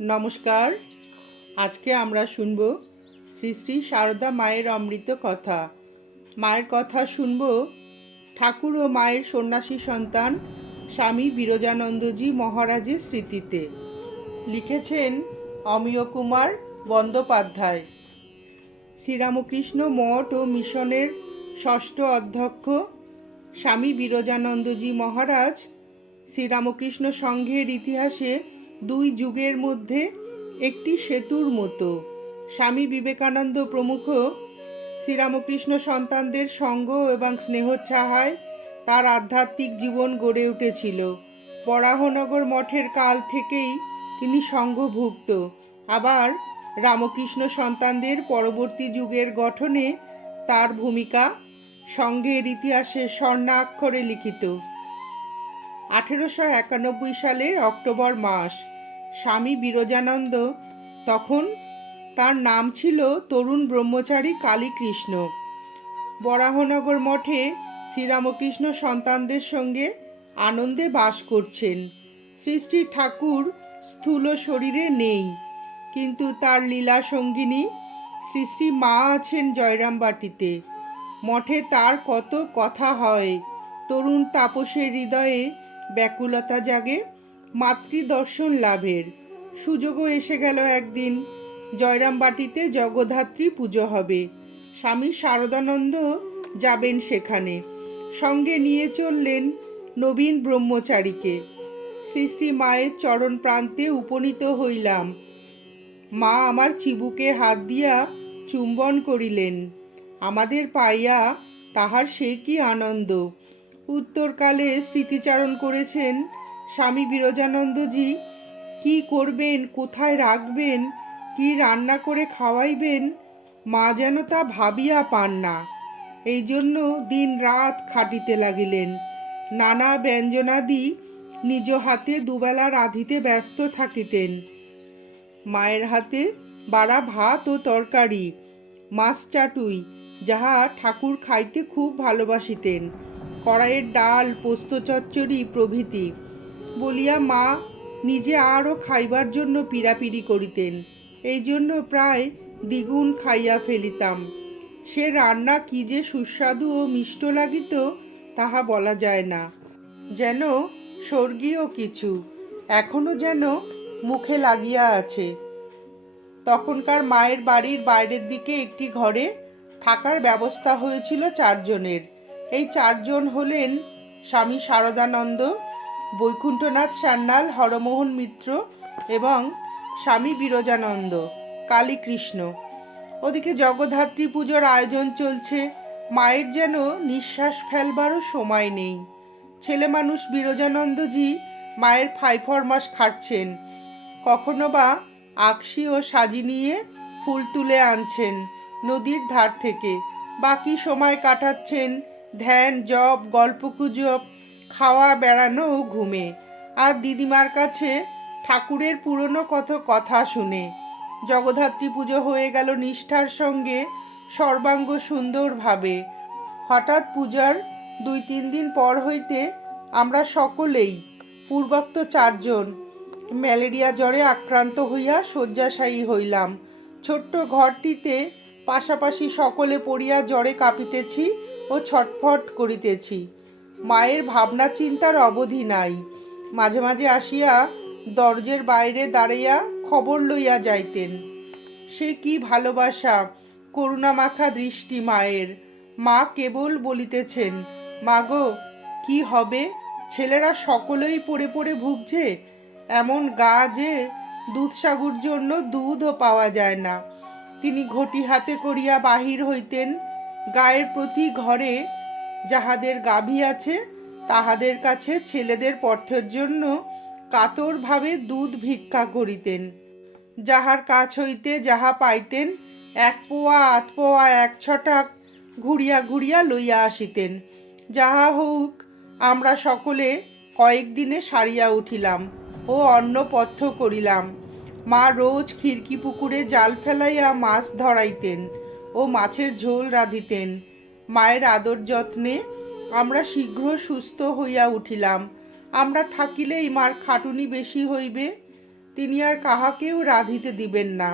নমস্কার। আজকে আমরা শুনব শ্রী শ্রী সারদা মায়ের অমৃত কথা। মায়ের কথা শুনব ঠাকুর ও মায়ের সন্ন্যাসী সন্তান স্বামী বিরজানন্দজি মহারাজের স্মৃতিতে। লিখেছেন অমিয় কুমার বন্দ্যোপাধ্যায়। শ্রীরামকৃষ্ণ মঠ ও মিশনের ষষ্ঠ অধ্যক্ষ স্বামী বিরজানন্দজি মহারাজ শ্রীরামকৃষ্ণ সংঘের ইতিহাসে দুই যুগের মধ্যে একটি সেতুর মতো। স্বামী বিবেকানন্দ প্রমুখ শ্রীরামকৃষ্ণ সন্তানদের সঙ্গ এবং স্নেহোচ্ছাহায় তার আধ্যাত্মিক জীবন গড়ে উঠেছিল। বরাহনগর মঠের কাল থেকেই তিনি সঙ্ঘভুক্ত আবার রামকৃষ্ণ সন্তানদের পরবর্তী যুগের গঠনে তার ভূমিকা সংঘের ইতিহাসে স্বর্ণাক্ষরে লিখিত। আঠেরোশো একানব্বই সালের অক্টোবর মাস। স্বামী বিরজানন্দ তখন তার নাম ছিল তরুণ ব্রহ্মচারী কালীকৃষ্ণ। বরাহনগর মঠে শ্রীরামকৃষ্ণ সন্তানদের সঙ্গে আনন্দে বাস করছেন। শ্রী শ্রী ঠাকুর স্থূল শরীরে নেই, কিন্তু তার লীলা সঙ্গিনী শ্রী শ্রী মা আছেন জয়রামবাটিতে। মঠে তার কত কথা হয়, তরুণ তাপসের হৃদয়ে ব্যাকুলতা জাগে, মাতৃদর্শন লাভের। সুযোগও এসে গেল একদিন। জয়রামবাটিতে জগধাত্রী পুজো হবে। স্বামী শারদানন্দ যাবেন সেখানে। সঙ্গে নিয়ে চললেন নবীন ব্রহ্মচারীকে। শ্রী মায়ের চরণ প্রান্তে উপনীত হইলাম। মা আমার চিবুকে হাত দিয়া চুম্বন করিলেন। আমাদের পাইয়া তাহার সে কি আনন্দ। উত্তরকালে স্মৃতিচারণ করেছেন স্বামী বিরজানন্দজি। কি করবেন, কোথায় রাখবেন, কি রান্না করে খাওয়াইবেন, মা যেন তা ভাবিয়া পান না। এই জন্য দিন রাত খাটিতে লাগিলেন। নানা ব্যঞ্জনাদি নিজ হাতে দুবেলা রাঁধিতে ব্যস্ত থাকিতেন। মায়ের হাতে বাড়া ভাত ও তরকারি, মাছ চাটুই, যাহা ঠাকুর খাইতে খুব ভালোবাসিতেন। কড়াইয়ের ডাল, পোস্ত চচ্চড়ি প্রভৃতি বলিয়া মা নিজে আরও খাইবার জন্য পীড়াপিড়ি করিতেন। এই জন্য প্রায় দ্বিগুণ খাইয়া ফেলিতাম। সে রান্না কি যে সুস্বাদু ও মিষ্ট লাগিত তাহা বলা যায় না। যেন স্বর্গীয় কিছু এখনও যেন মুখে লাগিয়া আছে। তখনকার মায়ের বাড়ির বাইরের দিকে একটি ঘরে থাকার ব্যবস্থা হয়েছিল চারজনের। এই চারজন হলেন স্বামী শারদানন্দ, বৈকুণ্ঠনাথ সান্যাল, হরমোহন মিত্র এবং স্বামী বিরজানন্দ, কালীকৃষ্ণ। ওদিকে জগদ্ধাত্রী পুজোর আয়োজন চলছে। মায়ের যেন নিঃশ্বাস ফেলবারও সময় নেই। ছেলে মানুষ বিরজানন্দজি মায়ের ফাইফরমাস খাটছেন। কখনো বা আকশি ও সাজি নিয়ে ফুল তুলে আনছেন নদীর ধার থেকে। বাকি সময় কাটাচ্ছেন ধ্যান, জপ গল্পগুজব খাওয়া, বেড়ানো ও ঘুমে। আর দিদিমার কাছে ঠাকুরের পুরনো কত কথা শুনে। জগদ্ধাত্রী পুজো হয়ে গেল নিষ্ঠার সঙ্গে সর্বাঙ্গ সুন্দরভাবে হঠাৎ পূজার দুই তিন দিন পর হইতে আমরা সকলেই পূর্বোক্ত চারজন ম্যালেরিয়া জ্বরে আক্রান্ত হইয়া শয্যাশায়ী হইলাম। ছোট্ট ঘরটিতে পাশাপাশি সকলে পড়িয়া জ্বরে কাঁপিতেছি ও ছটফট করিতেছি। মায়ের ভাবনা চিন্তার অবধি নাই। মাঝে মাঝে আসিয়া দরজের বাইরে দাঁড়াইয়া খবর লইয়া যাইতেন। সে কি ভালোবাসা, করুণামাখা দৃষ্টি মায়ের। মা কেবল বলিতেছেন মাগো কি হবে? ছেলেরা সকলেই পড়ে পড়ে ভুগছে। এমন গা যে দুধসাগুর জন্য দুধও পাওয়া যায় না। তিনি ঘটি হাতে করিয়া বাহির হইতেন গায়ের প্রতি ঘরে যাহাদের গাভী আছে, তাহাদের কাছে ছেলেদের পথ্যের জন্য কাতরভাবে দুধ ভিক্ষা করিতেন। যাহার কাছ হইতে যাহা পাইতেন, এক পোয়া, আধ পোয়া, এক ছটাক ঘুরিয়া ঘুরিয়া লইয়া আসিতেন। যাহা হোক আমরা সকলে কয়েকদিনে সারিয়া উঠিলাম ও অন্ন পথ্য করিলাম। মা রোজ খিড়কি পুকুরে জাল ফেলাইয়া মাছ ধরাইতেন। ও মাছের ঝোল রাঁধিতেন। মায়ের আদর যত্নে আমরা শীঘ্র সুস্থ হইয়া উঠিলাম। আমরা থাকিলেই মার খাটুনি বেশি হইবে, তিনি আর কাহাকেও রাঁধিতে দিবেন না।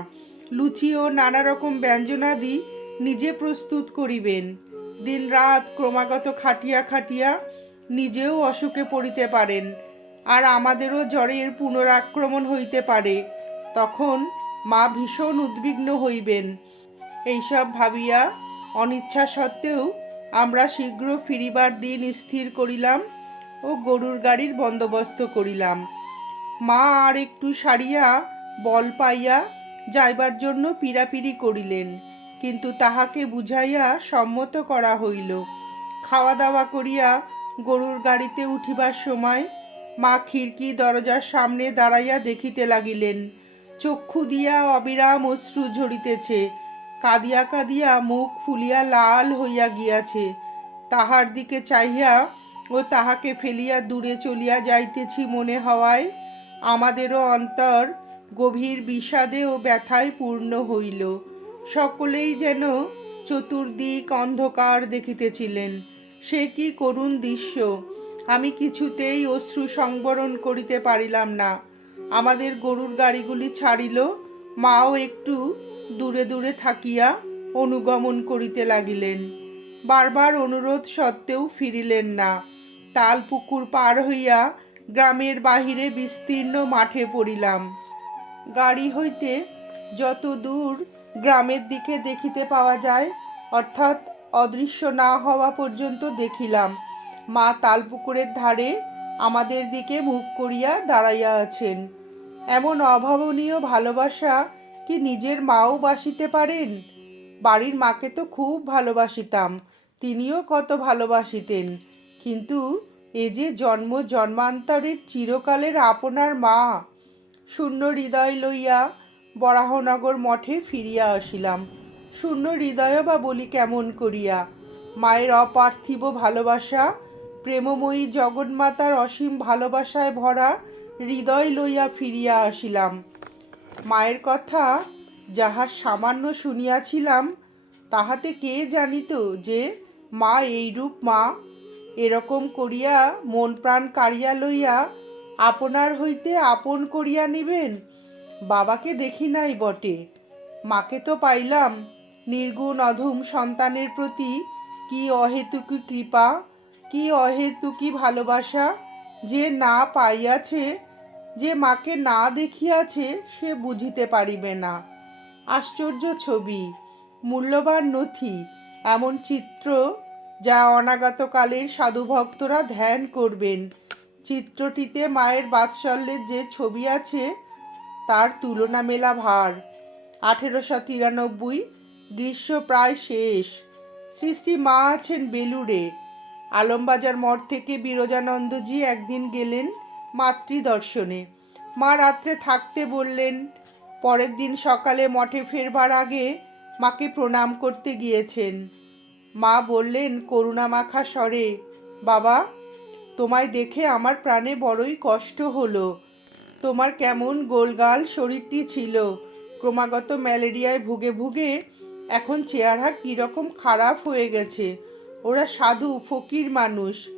লুচি ও নানা রকম ব্যঞ্জনাদি নিজে প্রস্তুত করিবেন। দিন রাত ক্রমাগত খাটিয়া খাটিয়া নিজেও অসুখে পড়িতে পারেন। আর আমাদেরও জ্বরের পুনরাক্রমণ হইতে পারে, তখন মা ভীষণ উদ্বিগ্ন হইবেন। এইসব ভাবিয়া অনিচ্ছা সত্ত্বেও আমরা শীঘ্র ফিরিবার দিন স্থির করিলাম ও গরুর গাড়ির বন্দোবস্ত করিলাম। মা আর একটু সারিয়া বল পাইয়া যাইবার জন্য পীড়াপিড়ি করিলেন, কিন্তু তাহাকে বুঝাইয়া সম্মত করা হইল। খাওয়া দাওয়া করিয়া গরুর গাড়িতে উঠিবার সময় মা খিড়কি দরজার সামনে দাঁড়াইয়া দেখিতে লাগিলেন, চক্ষু দিয়া অবিরাম অশ্রু ঝরিতেছে। কাঁদিয়া কাঁদিয়া মুখ ফুলিয়া লাল হইয়া গিয়াছে। তাহার দিকে চাহিয়া ও তাহাকে ফেলিয়া দূরে চলিয়া যাইতেছি মনে হওয়ায় আমাদেরও অন্তর গভীর বিষাদে ও ব্যথায় পূর্ণ হইল। সকলেই যেন চতুর্দিক অন্ধকার দেখিতেছিলেন। সে কি করুণ দৃশ্য। আমি কিছুতেই অশ্রু সংবরণ করিতে পারিলাম না। আমাদের গরুর গাড়িগুলি ছাড়িল, মাও একটু দূরে দূরে থাকিয়া অনুগমন করিতে লাগিলেন। বারবার অনুরোধ সত্ত্বেও ফিরিলেন না। তাল পুকুর পার হইয়া গ্রামের বাহিরে বিস্তীর্ণ মাঠে পড়িলাম। গাড়ি হইতে যত দূর গ্রামের দিকে দেখিতে পাওয়া যায়, অর্থাৎ অদৃশ্য না হওয়া পর্যন্ত দেখিলাম। মা তালপুকুরের ধারে আমাদের দিকে মুখ করিয়া দাঁড়াইয়া আছেন। এমন অভাবনীয় ভালোবাসা কি নিজের মাও বাসিতে পারেন? বাড়ির মাকে তো খুব ভালোবাসিতাম, তিনিও কত ভালোবাসিতেন। কিন্তু এ যে জন্ম জন্মান্তরের চিরকালের আপনার মা, শূন্য হৃদয় লইয়া বরাহনগর মঠে ফিরিয়া আসিলাম। শূন্য হৃদয় বা বলি কেমন করিয়া? মায়ের অপার্থিব ভালোবাসা, প্রেমময়ী জগন্মাতার অসীম ভালোবাসায় ভরা হৃদয় লইয়া ফিরিয়া আসিলাম। মায়ের কথা যাহা সামান্য শুনিয়াছিলাম, তাহাতে কে জানিত যে মা এইরূপ মা? এরকম করিয়া মন প্রাণ কাড়িয়া লইয়া আপনার হইতে আপন করিয়া নিবেন? বাবাকে দেখি নাই বটে। মাকে তো পাইলাম। নির্গুণ অধম সন্তানের প্রতি কি অহেতুকি কৃপা, কি অহেতুকি ভালোবাসা যে না পাইয়াছে যে মাকে না দেখিয়াছে সে বুঝিতে পারিবে না। আশ্চর্য ছবি, মূল্যবান নথি, এমন চিত্র যা অনাগতকালের সাধুভক্তরা ধ্যান করবেন। চিত্রটিতে মায়ের বাৎসল্যের যে ছবি আছে, তার তুলনা মেলা ভার। আঠেরোশো তিরানব্বই, গ্রীষ্ম প্রায় শেষ। সৃষ্টি মা আছেন বেলুড়ে। আলমবাজার মঠ থেকে বিরজানন্দজি একদিন গেলেন মাতৃদর্শনে। মা রাত্রে থাকতে বললেন, পরের দিন সকালে মঠে ফেরবার আগে মাকে প্রণাম করতে গিয়েছেন। মা বললেন করুণামাখা স্বরে, বাবা, তোমায় দেখে আমার প্রাণে বড়ই কষ্ট হলো। তোমার কেমন গোলগাল শরীরটি ছিল। ক্রমাগত ম্যালেরিয়ায় ভুগে ভুগে এখন চেহারা কীরকম খারাপ হয়ে গেছে। ওরা সাধু, ফকির মানুষ।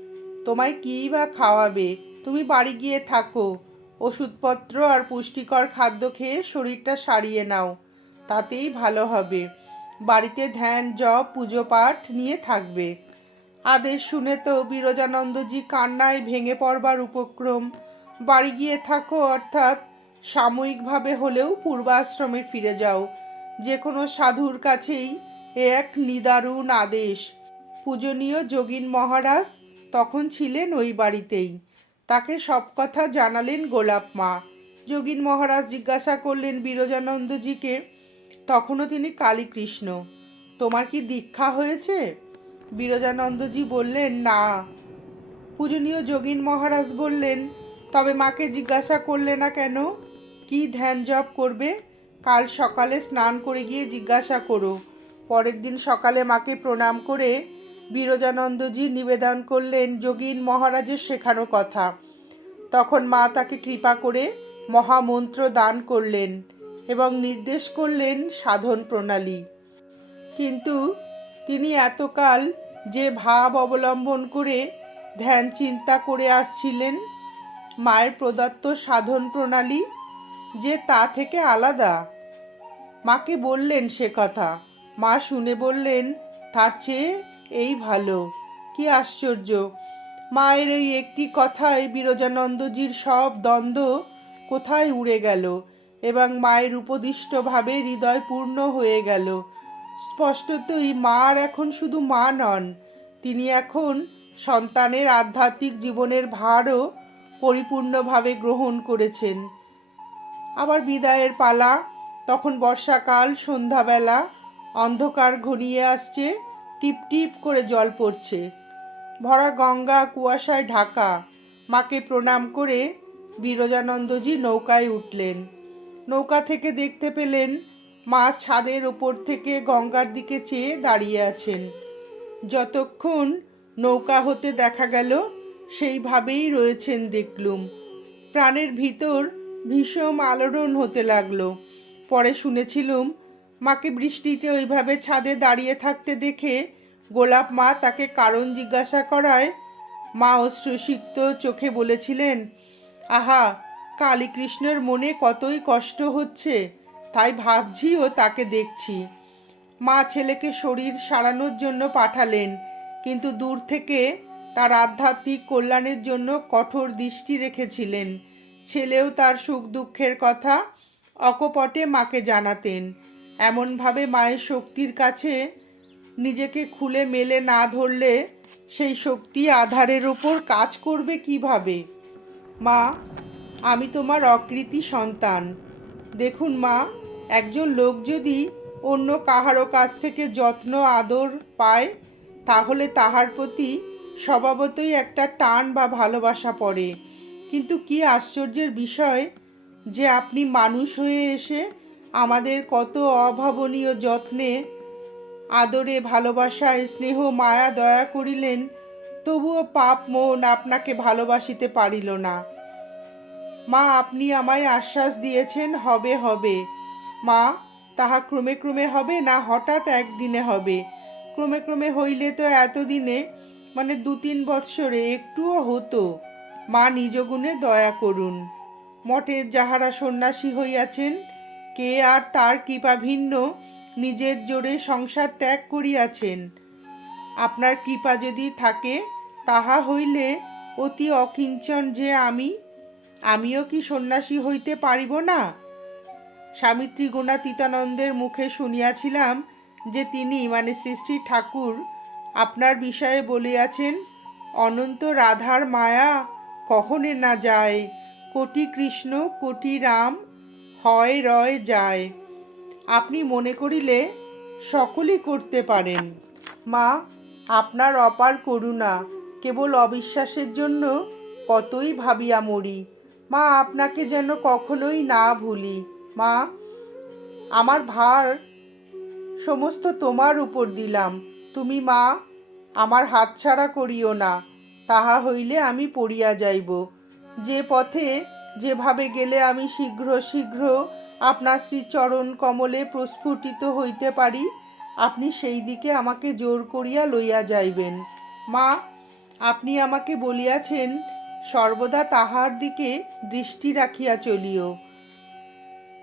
তোমায় কী বা খাওয়াবে? তুমি বাড়ি গিয়ে থাকো। ওষুধপত্র আর পুষ্টিকর খাদ্য খেয়ে শরীরটা সারিয়ে নাও। তাতেই ভালো হবে। বাড়িতে ধ্যান, জপ, পুজো পাঠ নিয়ে থাকবে। আদেশ শুনে তো বিরজানন্দজি কান্নায় ভেঙে পড়বার উপক্রম। বাড়ি গিয়ে থাকো, অর্থাৎ সাময়িকভাবে হলেও পূর্বাশ্রমে ফিরে যাও। যে কোনো সাধুর কাছেই এক নিদারুণ আদেশ। পূজনীয় যোগীন মহারাজ তখন ছিলেন ওই বাড়িতেই। তাকে সব কথা জানালেন গোলাপ মা। যোগীন মহারাজ জিজ্ঞাসা করলেন বিরজানন্দজিকে, তখনও তিনি কালীকৃষ্ণ। তোমার কি দীক্ষা হয়েছে? বিরজানন্দজি বললেন, না। পূজনীয় যোগীন মহারাজ বললেন, তবে মাকে জিজ্ঞাসা করলে না কেন? কি ধ্যান জপ করবে? কাল সকালে স্নান করে গিয়ে জিজ্ঞাসা করো। পরের দিন সকালে মাকে প্রণাম করে বিরজানন্দজি নিবেদন করলেন, যোগীন মহারাজের শেখানো কথা। তখন মা তাকে কৃপা করে মহামন্ত্র দান করলেন এবং নির্দেশ করলেন সাধন প্রণালী। কিন্তু তিনি এতকাল যে ভাব অবলম্বন করে ধ্যান চিন্তা করে আসছিলেন, মায়ের প্রদত্ত সাধন প্রণালী যে তা থেকে আলাদা। মাকে বললেন সে কথা। মা শুনে বললেন, তার চেয়ে এই ভালো, কি আশ্চর্য। মায়ের এই একটি কথায় বিরজানন্দজির সব দ্বন্দ্ব কোথায় উড়ে গেল এবং মায়ের উপদিষ্টভাবে হৃদয় পূর্ণ হয়ে গেল। স্পষ্টতই মা আর এখন শুধু মা নন, তিনি এখন সন্তানের আধ্যাত্মিক জীবনের ভারও পরিপূর্ণভাবে গ্রহণ করেছেন। আবার বিদায়ের পালা, তখন বর্ষাকাল, সন্ধ্যাবেলা, অন্ধকার ঘনিয়ে আসছে টিপ টিপ করে জল পড়ছে। ভরা গঙ্গা কুয়াশায় ঢাকা। মাকে প্রণাম করে বিরজানন্দজি নৌকায় উঠলেন। নৌকা থেকে দেখতে পেলেন মা ছাদের ওপর থেকে গঙ্গার দিকে চেয়ে দাঁড়িয়ে আছেন। যতক্ষণ নৌকা হতে দেখা গেল, সেইভাবেই রয়েছেন দেখলুম। প্রাণের ভিতর ভীষণ আলোড়ন হতে লাগল। পরে শুনেছিলুম মাকে বৃষ্টিতে ওইভাবে ছাদে দাঁড়িয়ে থাকতে দেখে গোলাপ মা তাকে কারণ জিজ্ঞাসা করায়। মা অশ্রুসিক্ত চোখে বলেছিলেন, আহা, কালীকৃষ্ণের মনে কতই কষ্ট হচ্ছে, তাই ভাবছি ও তাকে দেখছি। মা ছেলেকে শরীর সারানোর জন্য পাঠালেন, কিন্তু দূর থেকে তার আধ্যাত্মিক কল্যাণের জন্য কঠোর দৃষ্টি রেখেছিলেন। ছেলেও তার সুখ দুঃখের কথা অকপটে মাকে জানাতেন। এমনভাবে মায়ের শক্তির কাছে নিজেকে খুলে মেলে না ধরলে সেই শক্তি আধারের ওপর কাজ করবে কীভাবে? মা, আমি তোমার অকৃতি সন্তান। দেখুন মা, একজন লোক যদি অন্য কাহারও কাছ থেকে যত্ন, আদর পায়, তাহলে তাহার প্রতি স্বভাবতই একটা টান বা ভালোবাসা পড়ে। কিন্তু কি আশ্চর্যের বিষয় যে আপনি মানুষ হয়ে এসে আমাদের কত অভাবনীয় যত্নে, আদরে ভালোবাসায় স্নেহ, মায়া, দয়া করিলেন, তবুও পাপ মন আপনাকে ভালোবাসিতে পারিল না। মা, আপনি আমায় আশ্বাস দিয়েছেন, হবে হবে। মা, তাহা ক্রমে ক্রমে হবে না হঠাৎ একদিনে হবে? ক্রমে ক্রমে হইলে তো এতদিনে মানে দু তিন বৎসরে একটুও হতো। মা, নিজ গুণে দয়া করুন। মঠের যাহারা সন্ন্যাসী হইয়াছেন কে আর তার কৃপা ভিন্ন নিজের জোরে সংসার ত্যাগ করিয়াছেন। আপনার কৃপা যদি থাকে, তাহা হইলে অতি অকিঞ্চন যে আমি, আমিও কি সন্ন্যাসী হইতে পারিব না? স্বামিত্রী গুণাতীতানন্দের মুখে শুনিয়াছিলাম যে তিনি মানে শ্রী শ্রী ঠাকুর, আপনার বিষয়ে বলিয়াছেন, অনন্ত রাধার মায়া কখনে না যায়। কোটি কৃষ্ণ, কোটি রাম হয় রয় যায়। আপনি মনে করিলে সকলই করতে পারেন। মা, আপনার অপার করুণা কেবল অবিশ্বাসের জন্য কতই ভাবিয়া মরি। মা, আপনাকে যেন কখনোই না ভুলি। মা, আমার ভার সমস্ত তোমার উপর দিলাম। তুমি মা, আমার হাতছাড়া করিও না। তাহা হইলে আমি পড়িয়া যাইব। যে পথে যেভাবে গেলে আমি শীঘ্র শীঘ্র আপনার শ্রীচরণ কমলে প্রস্ফুটিত হইতে পারি, আপনি সেই দিকে আমাকে জোর করিয়া লইয়া যাইবেন। মা, আপনি আমাকে বলিয়াছেন, সর্বদা তাহার দিকে দৃষ্টি রাখিয়া চলিও।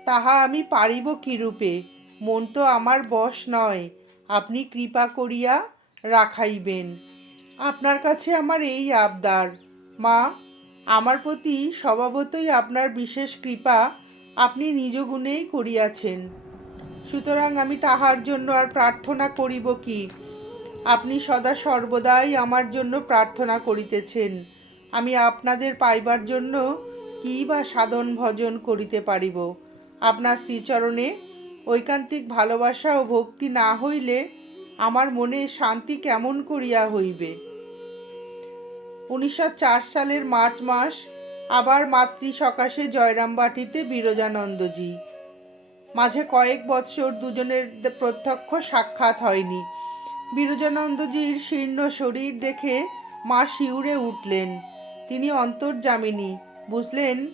তাহা আমি পারিব কিরূপে? মন তো আমার বশ নয়, আপনি কৃপা করিয়া রাখাইবেন। আপনার কাছে আমার এই আবদার। মা আমার প্রতি স্বভাবতই আপনার বিশেষ কৃপা আপনি নিজ গুণেই করিয়াছেন। সুতরাং আমি তাহার জন্য আর প্রার্থনা করিব কি? আপনি সদা সর্বদাই আমার জন্য প্রার্থনা করিতেছেন। আমি আপনাদের পাইবার জন্য কি বা সাধন ভজন করিতে পারিব? আপনার শ্রীচরণে ঐকান্তিক ভালোবাসা ও ভক্তি না হইলে আমার মনে শান্তি কেমন করিয়া হইবে? উনিশশো চার সালের মার্চ মাস আবার মাতৃ সকাশে জয়রামবাটিতে বিরজানন্দজি। মাঝে কয়েক বৎসর দুজনের প্রত্যক্ষ সাক্ষাৎ হয়নি। বিরজানন্দজির শীর্ণ শরীর দেখে মা শিউরে উঠলেন। তিনি অন্তর্জামিনী বুঝলেন,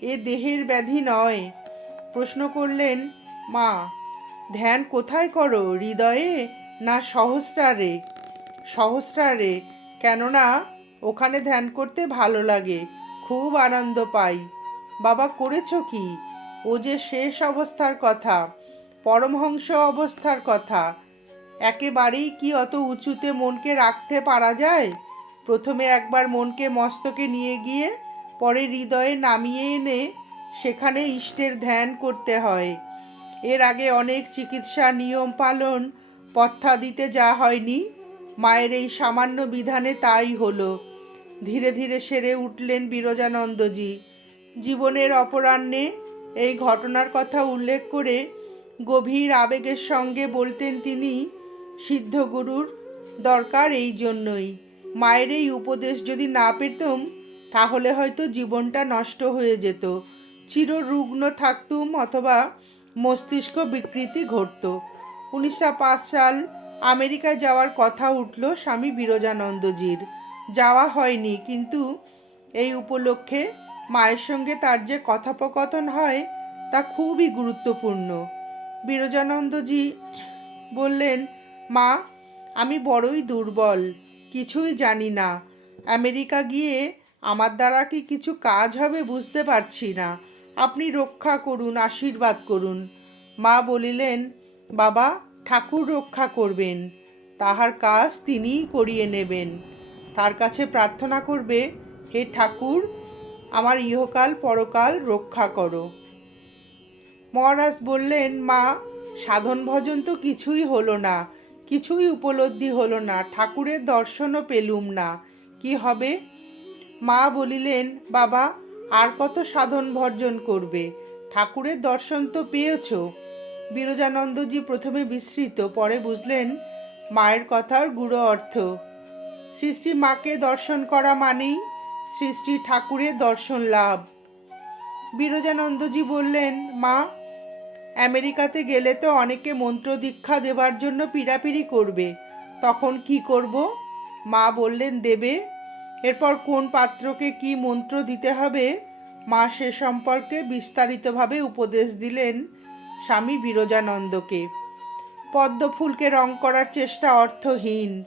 এ দেহের ব্যাধি নয়। প্রশ্ন করলেন, মা, ধ্যান কোথায় করো, হৃদয়ে না সহস্রারে? সহস্রারে? কেননা ওখানে ধ্যান করতে ভালো লাগে, খুব আনন্দ পাই। বাবা, করেছ কি? ও যে শেষ অবস্থার কথা, পরমহংস অবস্থার কথা, একেবারেই কি অত উঁচুতে মনকে রাখতে পারা যায়? প্রথমে একবার মনকে মস্তকে নিয়ে গিয়ে, পরে হৃদয়ে নামিয়ে এনে, সেখানে ইষ্টের ধ্যান করতে হয়। এর আগে অনেক চিকিৎসা নিয়ম পালন পথ্যা দিতে যা হয়নি, মায়ের এই সামান্য বিধানে তাই হলো। ধীরে ধীরে সেরে উঠলেন বিরজানন্দজি। জীবনের অপরাহ্নে এই ঘটনার কথা উল্লেখ করে গভীর আবেগের সঙ্গে বলতেন তিনি সিদ্ধগুরুর দরকার এই জন্যই। মায়ের এই উপদেশ যদি না পেতাম, তাহলে হয়তো জীবনটা নষ্ট হয়ে যেত। চিররুগ্ন থাকতুম অথবা মস্তিষ্ক বিকৃতি ঘটত। উনিশশো পাঁচ সাল আমেরিকা যাওয়ার কথা উঠল স্বামী বিরজানন্দজির। যাওয়া হয়নি। কিন্তু এই উপলক্ষে মায়ের সঙ্গে তার যে কথোপকথন হয়, তা খুবই গুরুত্বপূর্ণ। বিরজানন্দজি বললেন, মা, আমি বড়ই দুর্বল, কিছুই জানি না। আমেরিকা গিয়ে আমার দ্বারা কি কিছু কাজ হবে বুঝতে পারছি না। আপনি রক্ষা করুন, আশীর্বাদ করুন। মা বলিলেন, বাবা, ঠাকুর রক্ষা করবেন। তাহার কাজ তিনিই করিয়ে নেবেন। তার কাছে প্রার্থনা করবে, হে ঠাকুর, আমার ইহকাল পরকাল রক্ষা করো। মহারাজ বললেন, মা, সাধন ভজন তো কিছুই হলো না, কিছুই উপলব্ধি হলো না, ঠাকুরের দর্শনও পেলুম না, কি হবে? মা বলিলেন, বাবা, আর কত সাধন ভর্জন করবে? ঠাকুরের দর্শন তো পেয়েছ। বিরজানন্দজি প্রথমে বিস্মৃত, পরে বুঝলেন, মায়ের কথার গুড়ো অর্থ। সৃষ্টি মাকে দর্শন করা মানেই সৃষ্টি ঠাকুরের দর্শন লাভ। বিরজানন্দজি বললেন, মা, আমেরিকাতে গেলে তো অনেকে মন্ত্র দীক্ষা দেবার জন্য পিড়াপিড়ি করবে। তখন কি করব? মা বললেন, দেবে। এরপর কোন পাত্রকে কি মন্ত্র দিতে হবে? মা সে সম্পর্কে বিস্তারিতভাবে উপদেশ দিলেন স্বামী বিরজানন্দকে। পদ্ম ফুলকে রং করার চেষ্টা অর্থহীন।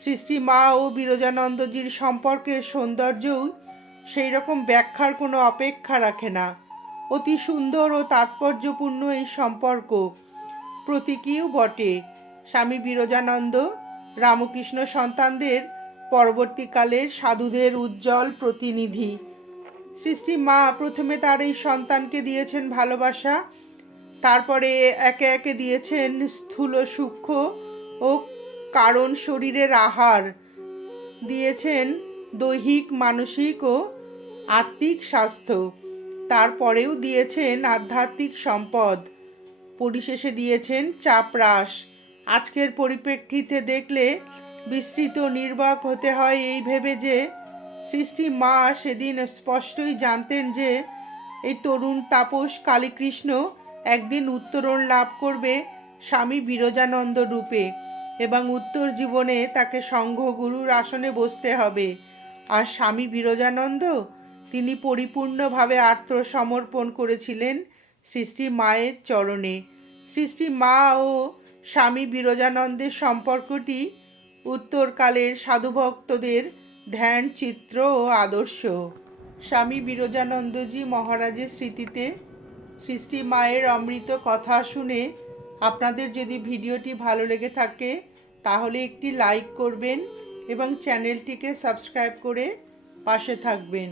সৃষ্টি মা ও বিরজানন্দজির সম্পর্কের সৌন্দর্যও সেই রকম ব্যাখ্যার কোনো অপেক্ষা রাখে না। অতি সুন্দর ও তাৎপর্যপূর্ণ এই সম্পর্ক। প্রতীকীও বটে। স্বামী বিরজানন্দ, রামকৃষ্ণ সন্তানদের পরবর্তীকালের সাধুদের উজ্জ্বল প্রতিনিধি। সৃষ্টি মা প্রথমে তার এই সন্তানকে দিয়েছেন ভালোবাসা, তারপরে একে একে দিয়েছেন স্থূল সূক্ষ্ম ও কারণ শরীরের আহার দিয়েছেন দৈহিক, মানসিক ও আত্মিক স্বাস্থ্য। তারপরেও দিয়েছেন আধ্যাত্মিক সম্পদ। পরিশেষে দিয়েছেন চাপরাস আজকের পরিপ্রেক্ষিতে দেখলে বিস্তৃত নির্বাক হতে হয় এই ভেবে যে সৃষ্টি মা সেদিন স্পষ্টই জানতেন যে এই তরুণ তাপস কালীকৃষ্ণ একদিন উত্তরণ লাভ করবে স্বামী বিরজানন্দ রূপে। এবং উত্তর জীবনে তাকে সংঘগুরুর আসনে বসতে হবে। আর স্বামী বিরজানন্দ, তিনি পরিপূর্ণভাবে আত্মসমর্পণ করেছিলেন সৃষ্টি মায়ের চরণে। সৃষ্টি মা ও স্বামী বিরজানন্দের সম্পর্কটি উত্তরকালের সাধুভক্তদের ধ্যান, চিত্র ও আদর্শ। স্বামী বিরজানন্দজি মহারাজের স্মৃতিতে সৃষ্টি মায়ের অমৃত কথা শুনে আপনাদের যদি ভিডিওটি ভালো লেগে থাকে, তাহলে একটি লাইক করবেন এবং চ্যানেলটিকে সাবস্ক্রাইব করে পাশে থাকবেন।